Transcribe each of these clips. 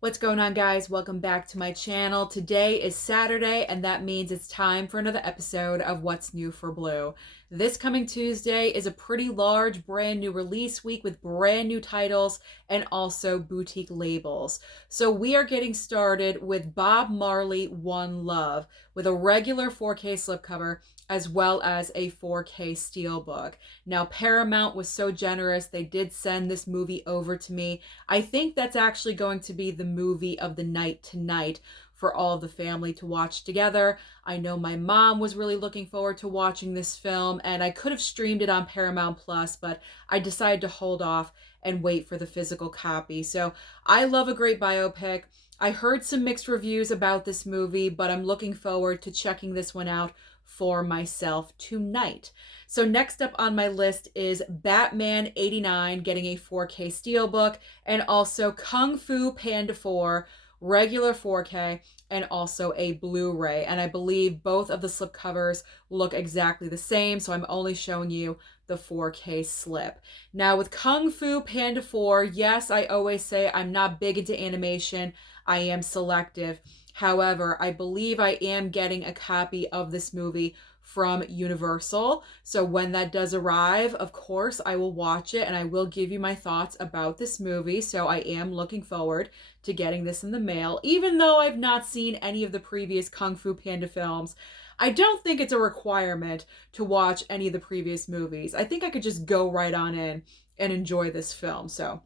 What's going on, guys? Welcome back to my channel. Today is Saturday, and that means it's time for another episode of What's New for Blue. This coming Tuesday is a pretty large brand new release week with brand new titles and also boutique labels. So we are getting started with Bob Marley One Love with a regular 4K slipcover as well as a 4K steelbook. Now, Paramount was so generous, they did send this movie over to me. I think that's actually going to be the movie of the night tonight for all of the family to watch together. I know my mom was really looking forward to watching this film, and I could have streamed it on Paramount Plus, but I decided to hold off and wait for the physical copy. So I love a great biopic. I heard some mixed reviews about this movie, but I'm looking forward to checking this one out for myself tonight. So next up on my list is Batman 89 getting a 4K steelbook, and also Kung Fu Panda 4 regular 4K and also a Blu-ray. And I believe both of the slipcovers look exactly the same, so I'm only showing you the 4K slip. Now with Kung Fu Panda 4, yes, I always say I'm not big into animation. I am selective. However, I believe I am getting a copy of this movie from Universal. So when that does arrive, of course, I will watch it and I will give you my thoughts about this movie. So I am looking forward to getting this in the mail. Even though I've not seen any of the previous Kung Fu Panda films, I don't think it's a requirement to watch any of the previous movies. I think I could just go right on in and enjoy this film. So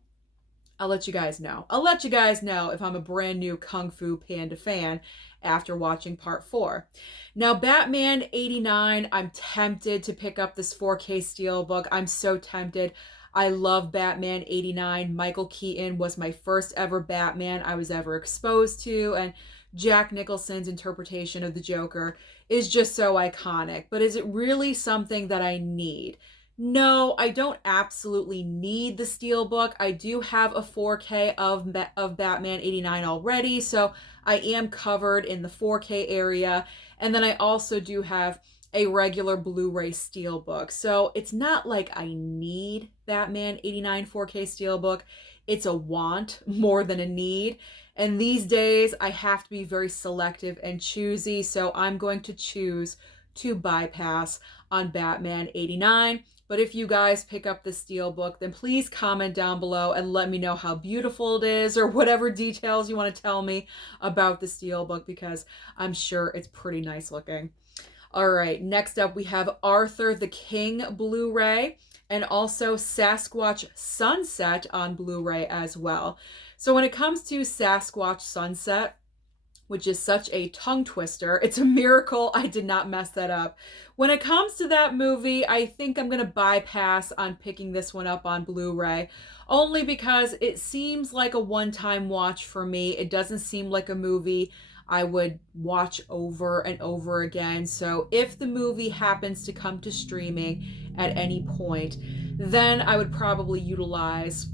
I'll let you guys know. I'll let you guys know if I'm a brand new Kung Fu Panda fan after watching part 4. Now, Batman 89, I'm tempted to pick up this 4K steelbook. I'm so tempted. I love Batman 89. Michael Keaton was my first ever Batman I was ever exposed to, and Jack Nicholson's interpretation of the Joker is just so iconic. But is it really something that I need? No, I don't absolutely need the steelbook. I do have a 4K of Batman 89 already, so I am covered in the 4K area. And then I also do have a regular Blu-ray steelbook. So it's not like I need Batman 89 4K steelbook. It's a want more than a need. And these days I have to be very selective and choosy, so I'm going to choose to bypass on Batman 89. But if you guys pick up the steelbook, then please comment down below and let me know how beautiful it is or whatever details you want to tell me about the steelbook, because I'm sure it's pretty nice looking. All right, next up we have Arthur the King Blu-ray and also Sasquatch Sunset on Blu-ray as well. So when it comes to Sasquatch Sunset, which is such a tongue twister, it's a miracle I did not mess that up. When it comes to that movie, I think I'm gonna bypass on picking this one up on Blu-ray, only because it seems like a one-time watch for me. It doesn't seem like a movie I would watch over and over again. So if the movie happens to come to streaming at any point, then I would probably utilize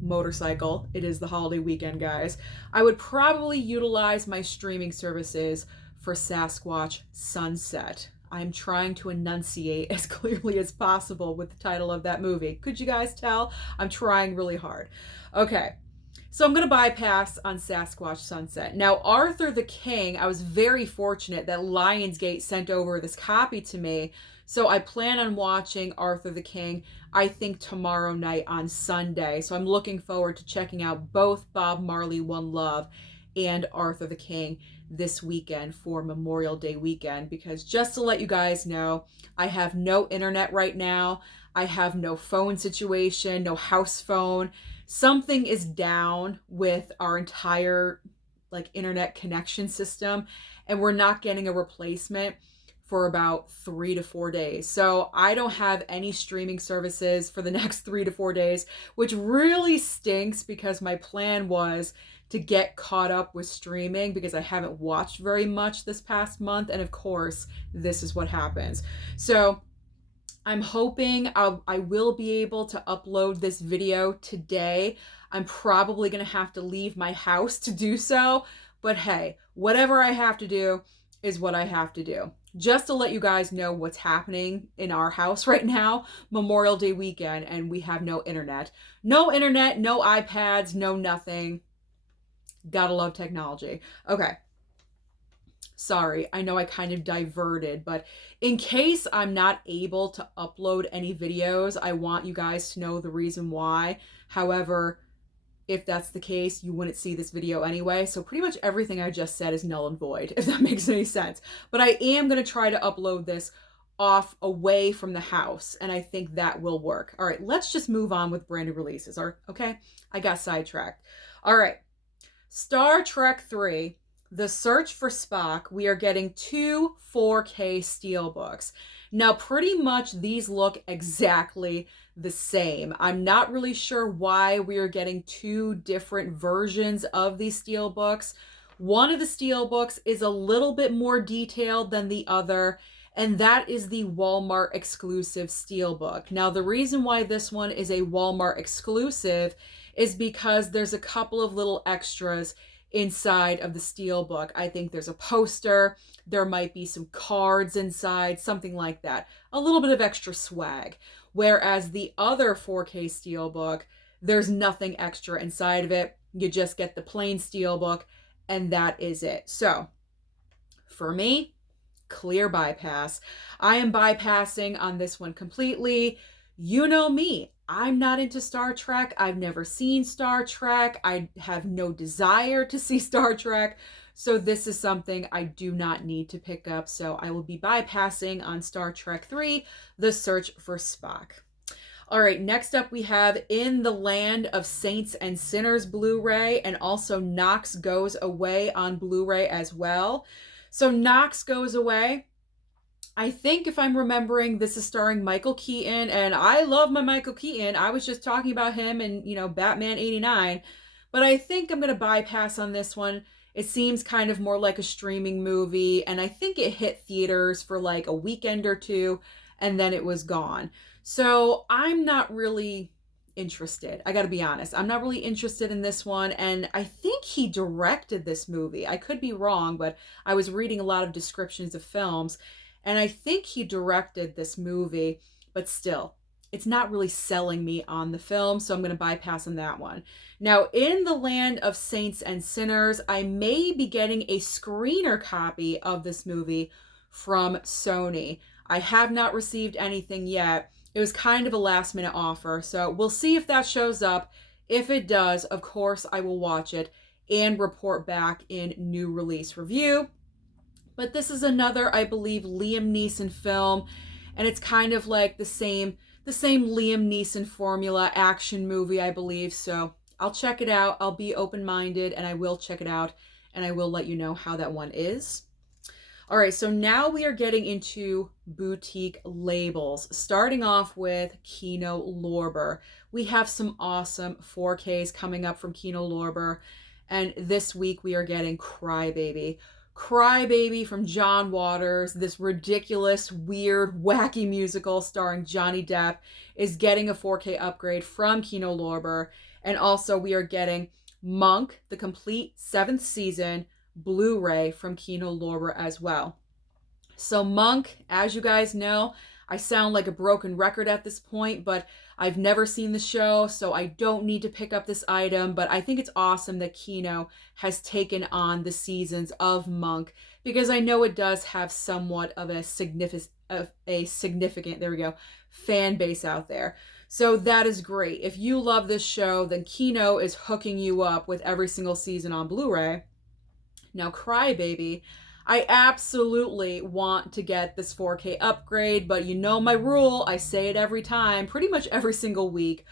motorcycle. It is the holiday weekend, guys. I would probably utilize my streaming services for Sasquatch Sunset. I'm trying to enunciate as clearly as possible with the title of that movie. Could you guys tell? I'm trying really hard. Okay, so I'm going to bypass on Sasquatch Sunset. Now, Arthur the King, I was very fortunate that Lionsgate sent over this copy to me. So I plan on watching Arthur the King, I think tomorrow night on Sunday. So I'm looking forward to checking out both Bob Marley One Love and Arthur the King this weekend for Memorial Day weekend, because just to let you guys know, I have no internet right now. I have no phone situation, no house phone. Something is down with our entire internet connection system, and we're not getting a replacement for about 3 to 4 days. So I don't have any streaming services for the next 3 to 4 days, which really stinks, because my plan was to get caught up with streaming because I haven't watched very much this past month. And of course, this is what happens. So I'm hoping I will be able to upload this video today. I'm probably going to have to leave my house to do so. But hey, whatever I have to do is what I have to do. Just to let you guys know what's happening in our house right now, Memorial Day weekend, and we have no internet. No internet, no iPads, no nothing. Gotta love technology. Okay. Sorry, I know I kind of diverted, but in case I'm not able to upload any videos, I want you guys to know the reason why. However, if that's the case, you wouldn't see this video anyway. So pretty much everything I just said is null and void, if that makes any sense. But I am going to try to upload this off away from the house, and I think that will work. All right, let's just move on with brand new releases. Okay, I got sidetracked. All right, Star Trek 3, The Search for Spock. We are getting 2 4K Steelbooks. Now, pretty much these look exactly the same. I'm not really sure why we are getting 2 different versions of these Steelbooks. One of the Steelbooks is a little bit more detailed than the other, and that is the Walmart exclusive Steelbook. Now, the reason why this one is a Walmart exclusive is because there's a couple of little extras inside of the Steelbook. I think there's a poster, there might be some cards inside, something like that. A little bit of extra swag. Whereas the other 4K Steelbook, there's nothing extra inside of it. You just get the plain Steelbook, and that is it. So, for me, clear bypass. I am bypassing on this one completely. You know me. I'm not into Star Trek. I've never seen Star Trek. I have no desire to see Star Trek. So this is something I do not need to pick up. So I will be bypassing on Star Trek 3, The Search for Spock. All right, next up we have In the Land of Saints and Sinners Blu-ray, and also Knox Goes Away on Blu-ray as well. So Knox Goes Away, I think if I'm remembering, this is starring Michael Keaton, and I love my Michael Keaton. I was just talking about him in, Batman 89, but I think I'm going to bypass on this one. It seems kind of more like a streaming movie, and I think it hit theaters for like a weekend or two, and then it was gone. So I'm not really interested. I got to be honest. I'm not really interested in this one, and I think he directed this movie. I could be wrong, but I was reading a lot of descriptions of films, and I think he directed this movie, but still, it's not really selling me on the film, so I'm going to bypass on that one. Now, In the Land of Saints and Sinners, I may be getting a screener copy of this movie from Sony. I have not received anything yet. It was kind of a last-minute offer, so we'll see if that shows up. If it does, of course, I will watch it and report back in new release review. But this is another, I believe, Liam Neeson film, and it's kind of like the same Liam Neeson formula action movie, I believe. So I'll check it out. I'll be open-minded, and I will check it out, and I will let you know how that one is. All right, so now we are getting into boutique labels, starting off with Kino Lorber. We have some awesome 4Ks coming up from Kino Lorber, and this week we are getting Cry Baby. Cry Baby from John Waters, this ridiculous, weird, wacky musical starring Johnny Depp, is getting a 4K upgrade from Kino Lorber. And also we are getting Monk, the complete 7th season Blu-ray from Kino Lorber as well. So Monk, as you guys know, I sound like a broken record at this point, but I've never seen the show, so I don't need to pick up this item, but I think it's awesome that Kino has taken on the seasons of Monk, because I know it does have somewhat of a significant, there we go, fan base out there. So that is great. If you love this show, then Kino is hooking you up with every single season on Blu-ray. Now, Cry Baby, I absolutely want to get this 4K upgrade, but you know my rule. I say it every time, pretty much every single week.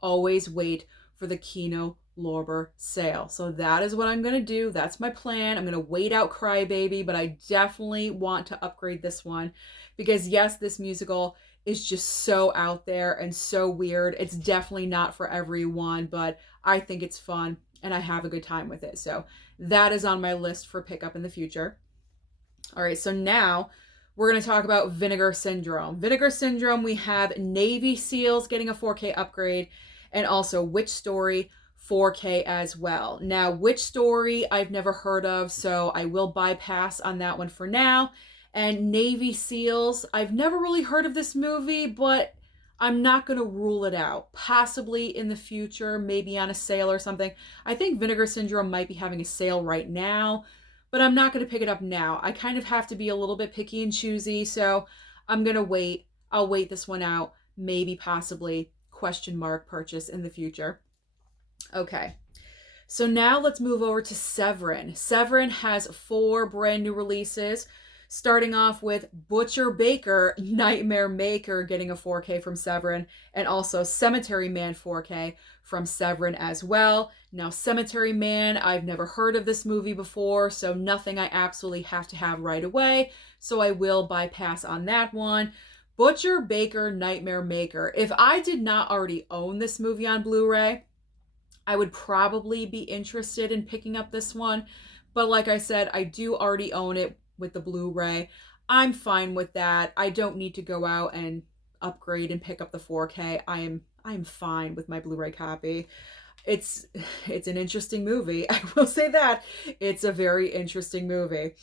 Always wait for the Kino Lorber sale. So that is what I'm going to do. That's my plan. I'm going to wait out Cry Baby, but I definitely want to upgrade this one because, yes, this musical is just so out there and so weird. It's definitely not for everyone, but I think it's fun and I have a good time with it. So that is on my list for pickup in the future. All right, so now we're going to talk about Vinegar Syndrome. Vinegar Syndrome, we have Navy SEALs getting a 4K upgrade, and also Witch Story 4K as well. Now, Witch Story I've never heard of, so I will bypass on that one for now. And Navy SEALs, I've never really heard of this movie, but I'm not going to rule it out. Possibly in the future, maybe on a sale or something. I think Vinegar Syndrome might be having a sale right now, but I'm not going to pick it up now. I kind of have to be a little bit picky and choosy, so I'm going to wait. I'll wait this one out. Maybe, possibly, question mark, purchase in the future. Okay. So now let's move over to Severin. Severin has 4 brand new releases, starting off with Butcher Baker Nightmare Maker getting a 4K from Severin, and also Cemetery Man 4K from Severin as well. Now, Cemetery Man, I've never heard of this movie before, so nothing I absolutely have to have right away, so I will bypass on that one. Butcher Baker Nightmare Maker. If I did not already own this movie on Blu-ray, I would probably be interested in picking up this one. But like I said, I do already own it with the Blu-ray. I'm fine with that. I don't need to go out and upgrade and pick up the 4K. I'm fine with my Blu-ray copy. It's an interesting movie. I will say that. It's a very interesting movie.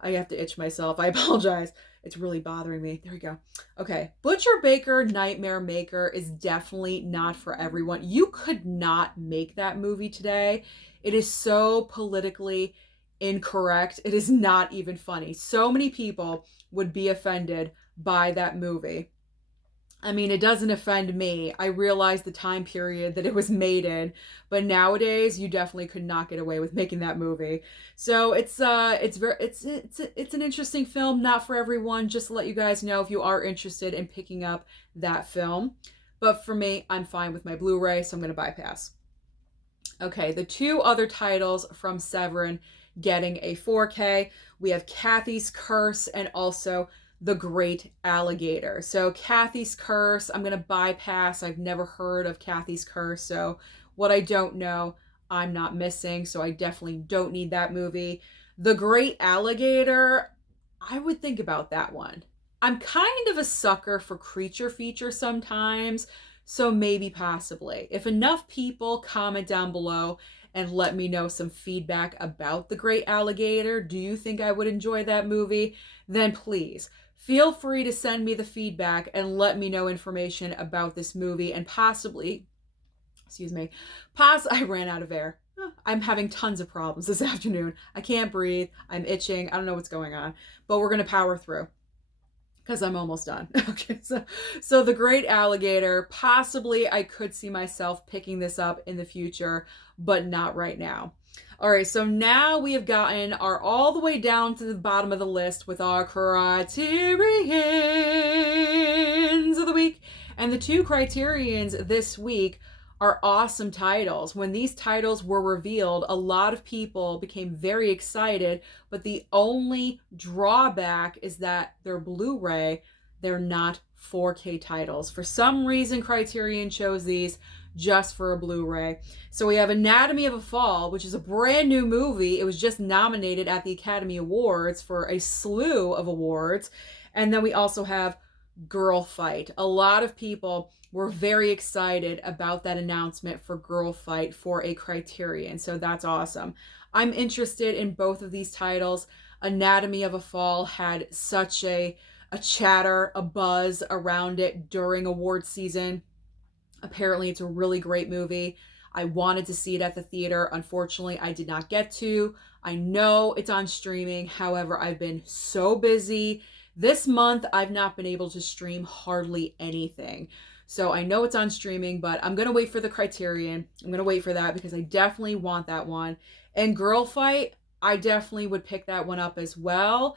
I have to itch myself. I apologize. It's really bothering me. There we go. Okay. Butcher Baker Nightmare Maker is definitely not for everyone. You could not make that movie today. It is so politically incorrect. It is not even funny. So many people would be offended by that movie. I mean, it doesn't offend me. I realize the time period that it was made in, but nowadays you definitely could not get away with making that movie. So it's an interesting film, not for everyone. Just to let you guys know if you are interested in picking up that film. But for me, I'm fine with my Blu-ray, so I'm going to bypass. Okay, the 2 other titles from Severin getting a 4K. We have Cathy's Curse and also The Great Alligator. So Cathy's Curse, I'm going to bypass. I've never heard of Cathy's Curse, so what I don't know, I'm not missing, so I definitely don't need that movie. The Great Alligator, I would think about that one. I'm kind of a sucker for creature features sometimes, so maybe possibly. If enough people comment down below and let me know some feedback about The Great Alligator, do you think I would enjoy that movie? Then please, feel free to send me the feedback and let me know information about this movie and possibly, I ran out of air. I'm having tons of problems this afternoon. I can't breathe. I'm itching. I don't know what's going on, but we're going to power through because I'm almost done. Okay, so The Great Alligator, possibly I could see myself picking this up in the future, but not right now. All right, so now we have gotten all the way down to the bottom of the list with our Criterions of the week. And the 2 Criterions this week are awesome titles. When these titles were revealed, a lot of people became very excited, but the only drawback is that they're Blu-ray. They're not 4K titles. For some reason, Criterion chose these just for a Blu-ray. So we have Anatomy of a Fall, which is a brand new movie. It was just nominated at the Academy Awards for a slew of awards. And then we also have Girlfight. A lot of people were very excited about that announcement for Girlfight for a Criterion. So that's awesome. I'm interested in both of these titles. Anatomy of a Fall had such a chatter, a buzz around it during award season. Apparently, it's a really great movie. I wanted to see it at the theater. Unfortunately, I did not get to. I know it's on streaming. However, I've been so busy. This month, I've not been able to stream hardly anything. So I know it's on streaming, but I'm going to wait for the Criterion. I'm going to wait for that because I definitely want that one. And Girlfight, I definitely would pick that one up as well.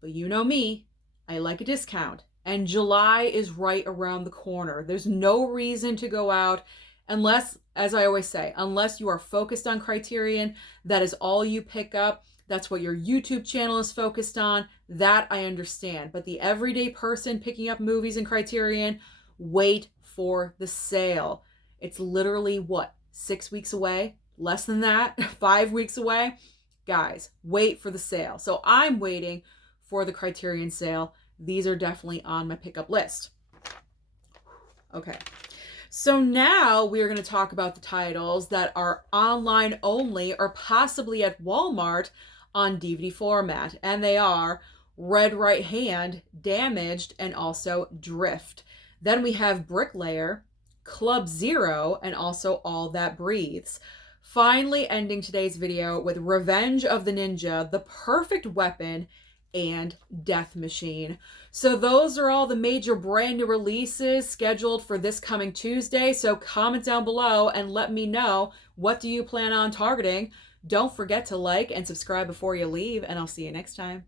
But you know me, I like a discount. And July is right around the corner. There's no reason to go out unless, as I always say, unless you are focused on Criterion, that is all you pick up. That's what your YouTube channel is focused on. That I understand. But the everyday person picking up movies in Criterion, wait for the sale. It's literally, what, 6 weeks away? Less than that? 5 weeks away? Guys, wait for the sale. So I'm waiting for the Criterion sale. These are definitely on my pickup list. Okay. So now we're going to talk about the titles that are online only or possibly at Walmart on DVD format. And they are Red Right Hand, Damaged, and also Drift. Then we have Bricklayer, Club Zero, and also All That Breathes. Finally ending today's video with Revenge of the Ninja, The Perfect Weapon, and Death Machine. So those are all the major brand new releases scheduled for this coming Tuesday. So comment down below and let me know, what do you plan on targeting? Don't forget to like and subscribe before you leave, and I'll see you next time.